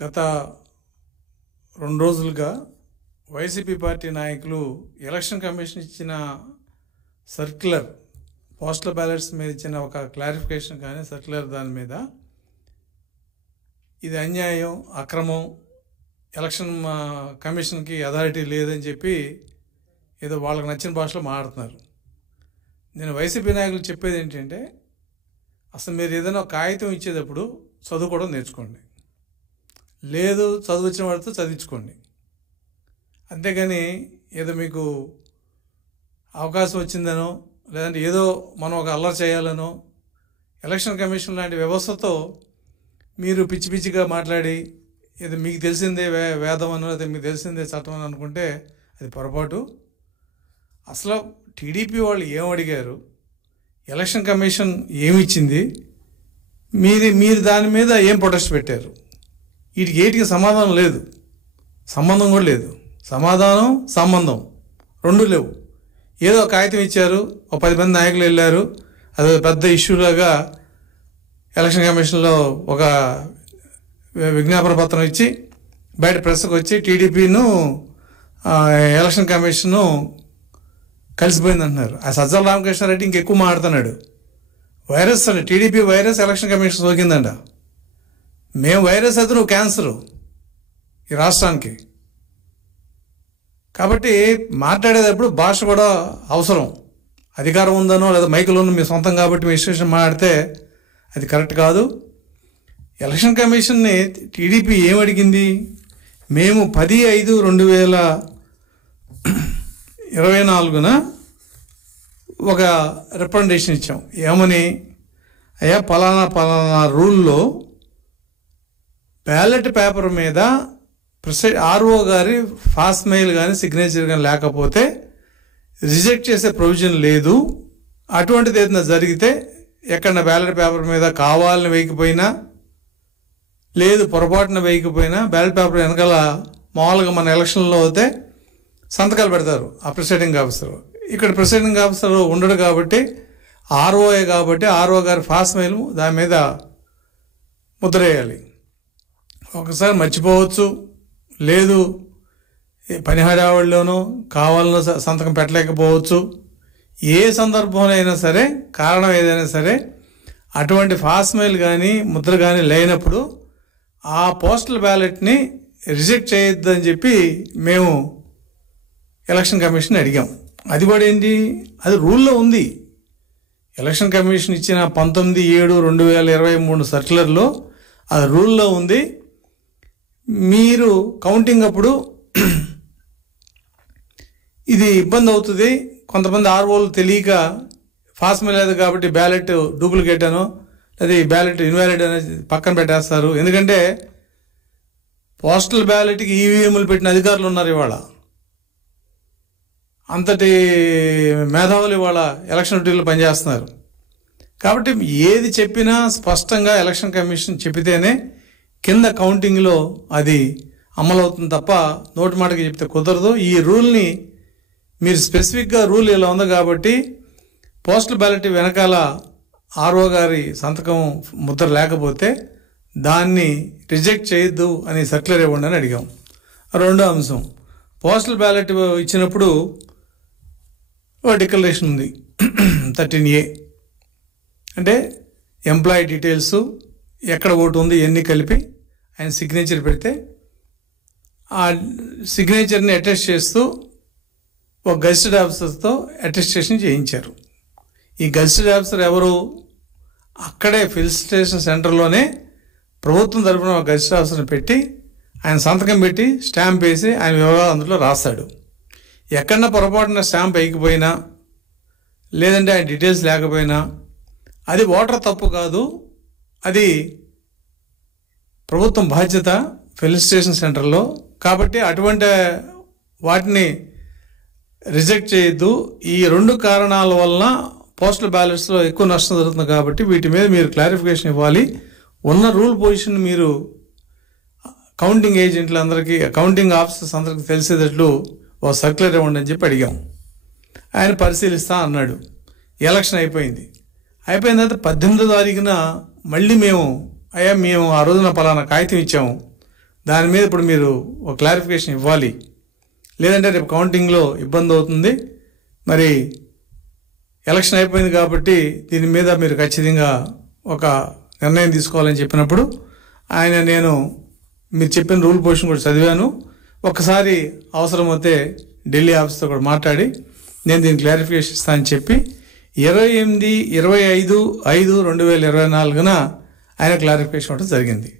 గత 2 రోజులుగా YCP party నాయకులు ఎలక్షన్ కమిషన్ ఇచ్చిన సర్క్యులర్ పోస్టల్ బ్యాలెట్స్ మీద ఇచ్చిన ఒక క్లారిఫికేషన్ కానీ సర్క్యులర్ దాని మీద ఇది అన్యాయం, అక్రమం, ఎలక్షన్ కమిషన్కి అథారిటీ లేదని చెప్పి ఏదో వాళ్ళకి నచ్చిన భాషలో మాట్లాడుతున్నారు. నేను వైసీపీ నాయకులు చెప్పేది ఏంటంటే, అసలు మీరు ఏదైనా ఒక కాగితం ఇచ్చేటప్పుడు చదువుకోవడం నేర్చుకోండి, లేదు చదువు వచ్చిన వాడితో చదివించుకోండి. అంతేగాని ఏదో మీకు అవకాశం వచ్చిందనో లేదంటే ఏదో మనం ఒక అల్లరి చేయాలనో ఎలక్షన్ కమిషన్ లాంటి వ్యవస్థతో మీరు పిచ్చి పిచ్చిగా మాట్లాడి ఏదో మీకు తెలిసిందే వేదం అనో లేదా మీకు తెలిసిందే చట్టం అని అనుకుంటే అది పొరపాటు. అసలు టీడీపీ వాళ్ళు ఏం అడిగారు, ఎలక్షన్ కమిషన్ ఏమిచ్చింది, మీరు దాని మీద ఏం ప్రొటెస్ట్ పెట్టారు? వీటికి ఏటికి సమాధానం లేదు, సంబంధం కూడా లేదు. సమాధానం సంబంధం రెండు లేవు. ఏదో కాగితం ఇచ్చారు, ఒక 10 మంది నాయకులు వెళ్ళారు, అది పెద్ద ఇష్యూలాగా ఎలక్షన్ కమిషన్లో ఒక విజ్ఞాపన పత్రం ఇచ్చి బయట ప్రెస్కి వచ్చి టీడీపీను ఎలక్షన్ కమిషను కలిసిపోయింది అంటున్నారు. ఆ సజ్జల రామకృష్ణారెడ్డి ఇంకెక్కువ మాట్లాడుతున్నాడు. వైరస్ అండి, టీడీపీ వైరస్ ఎలక్షన్ కమిషన్ సోకిందంట. మేము వైరస్ అయితే నువ్వు క్యాన్సరు ఈ రాష్ట్రానికి. కాబట్టి మాట్లాడేటప్పుడు భాష కూడా అవసరం. అధికారం ఉందనో లేదా మైకులోనూ మీ సొంతం కాబట్టి మీ ఇష్టం మాట్లాడితే అది కరెక్ట్ కాదు. ఎలక్షన్ కమిషన్ని టీడీపీ ఏమడిగింది? మేము 10/5/2024 ఒక రిప్రజెంటేషన్ ఇచ్చాం. ఏమని? అయ్యా పలానా రూల్లో బ్యాలెట్ పేపర్ మీద ఆర్ఓ గారి ఫాస్ట్ మెయిల్ కానీ సిగ్నేచర్ కానీ లేకపోతే రిజెక్ట్ చేసే ప్రొవిజన్ లేదు. అటువంటిది ఏదైనా జరిగితే ఎక్కడ బ్యాలెట్ పేపర్ మీద కావాలని వేయకపోయినా లేదు పొరపాటున వేయకపోయినా బ్యాలెట్ పేపర్ వెనకాల మామూలుగా మన ఎలక్షన్లో అయితే సంతకాలు పెడతారు ఆ ప్రిసైడింగ్ ఆఫీసర్. ఇక్కడ ప్రిసైడింగ్ ఆఫీసర్ ఉండడు కాబట్టి ఆర్ఓఏ కాబట్టి ఆర్ఓ గారి ఫాస్ట్ మెయిల్ దాని మీద ముద్ర వేయాలి. ఒకసారి మర్చిపోవచ్చు, లేదు పని హడావుడిలోనో కావాలనో సంతకం పెట్టలేకపోవచ్చు. ఏ సందర్భంలో అయినా సరే, కారణం ఏదైనా సరే, అటువంటి ఫాస్ట్ మెయిల్ కానీ ముద్ర కానీ లేనప్పుడు ఆ పోస్టల్ బ్యాలెట్ని రిజెక్ట్ చేయొద్దని చెప్పి మేము ఎలక్షన్ కమిషన్ అడిగాం. అది కూడా ఏంటి, అది రూల్లో ఉంది. ఎలక్షన్ కమిషన్ ఇచ్చిన 19/7/2023 సర్క్యులర్లో అది రూల్లో ఉంది. మీరు కౌంటింగ్ అప్పుడు ఇది ఇబ్బంది అవుతుంది, కొంతమంది ఆర్ఓలు తెలియక ఫాస్ట్ మెయిల్ లేదు కాబట్టి బ్యాలెట్ డూప్లికేట్ అనో లేదా బ్యాలెట్ ఇన్వాలిడ్ అనేది పక్కన పెట్టేస్తారు. ఎందుకంటే పోస్టల్ బ్యాలెట్కి ఈవీఎంలు పెట్టిన అధికారులు ఉన్నారు ఇవాళ. అంతటి మేధావులు ఇవాళ ఎలక్షన్ డ్యూటీలో పనిచేస్తున్నారు. కాబట్టి ఏది చెప్పినా స్పష్టంగా ఎలక్షన్ కమిషన్ చెప్పితేనే కింద కౌంటింగ్లో అది అమలవుతుంది తప్ప నోటి మాటకి చెప్తే కుదరదు. ఈ రూల్ని మీరు స్పెసిఫిక్గా రూల్ ఇలా ఉంది కాబట్టి పోస్టల్ బ్యాలెట్ వెనకాల ఆర్ఓ గారి సంతకం ముద్ర లేకపోతే దాన్ని రిజెక్ట్ చేయొద్దు అని సర్క్యులర్ ఇవ్వండి అని అడిగాం. రెండో అంశం, పోస్టల్ బ్యాలెట్ ఇచ్చినప్పుడు ఒక డిక్లరేషన్ ఉంది 13A. అంటే ఎంప్లాయీ డీటెయిల్స్, ఎక్కడ ఓటు ఉంది ఎన్ని కలిపి ఆయన సిగ్నేచర్ పెడితే ఆ సిగ్నేచర్ని అటెస్ట్ చేస్తూ ఒక గజిటెడ్ ఆఫీసర్తో అటెస్టేషన్ చేయించారు. ఈ గజిటెడ్ ఆఫీసర్ ఎవరు? అక్కడే ఫిల్ స్టేషన్ సెంటర్లోనే ప్రభుత్వం తరఫున ఒక గజిటెడ్ ఆఫీసర్ని పెట్టి ఆయన సంతకం పెట్టి స్టాంప్ వేసి ఆయన వివరాలు అందులో రాస్తాడు. ఎక్కడన్నా పొరపాటున స్టాంప్ వేయకపోయినా లేదంటే ఆయన డీటెయిల్స్ లేకపోయినా అది ఓటర్ తప్పు కాదు, అది ప్రభుత్వం బాధ్యత ఫిల్ స్టేషన్ సెంటర్లో. కాబట్టి అటువంటి వాటిని రిజెక్ట్ చేయొద్దు. ఈ 2 కారణాల వలన పోస్టల్ బ్యాలెట్స్లో ఎక్కువ నష్టం జరుగుతుంది కాబట్టి వీటి మీద మీరు క్లారిఫికేషన్ ఇవ్వాలి. ఉన్న రూల్ పొజిషన్ మీరు కౌంటింగ్ ఏజెంట్లందరికీ, కౌంటింగ్ ఆఫీసర్స్ అందరికీ తెలిసేటట్లు ఒక సర్క్యులర్ ఇవ్వండి అని చెప్పి అడిగాం. ఆయన పరిశీలిస్తా అన్నాడు. ఎలక్షన్ అయిపోయిన తర్వాత 18వ తారీఖున మళ్ళీ మేము ఆ రోజున పలానా కాగితం ఇచ్చాము, దాని మీద ఇప్పుడు మీరు ఒక క్లారిఫికేషన్ ఇవ్వాలి, లేదంటే రేపు కౌంటింగ్లో ఇబ్బంది అవుతుంది. మరి ఎలక్షన్ అయిపోయింది కాబట్టి దీని మీద మీరు ఖచ్చితంగా ఒక నిర్ణయం తీసుకోవాలని చెప్పినప్పుడు నేను మీరు చెప్పిన రూల్ పొజిషన్ కూడా చదివాను. ఒకసారి అవసరమైతే ఢిల్లీ ఆఫీస్తో కూడా మాట్లాడి నేను దీన్ని క్లారిఫికేషన్ ఇస్తానని చెప్పి 25/5/2024 ఆయన క్లారిఫికేషన్ ఇవ్వడం జరిగింది.